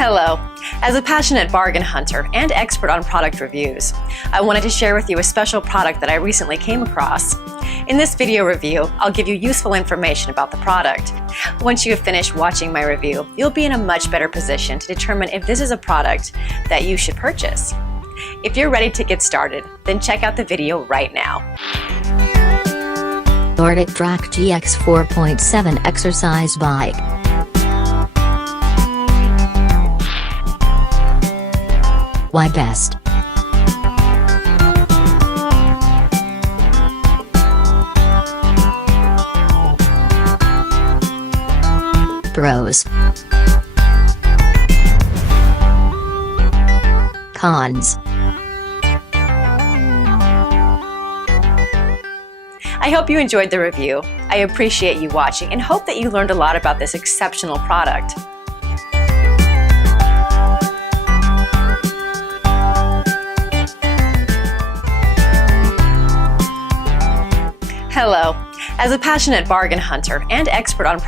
Hello. As a passionate bargain hunter and expert on product reviews, I wanted to share with you a special product that I recently came across. In this video review, I'll give you useful information about the product. Once you have finished watching my review, you'll be in a much better position to determine if this is a product that you should purchase. If you're ready to get started, then check out the video right now. NordicTrack GX 4.7 exercise bike. Why best? Pros. Cons. I hope you enjoyed the review. I appreciate you watching and hope that you learned a lot about this exceptional product. Hello. As a passionate bargain hunter and expert on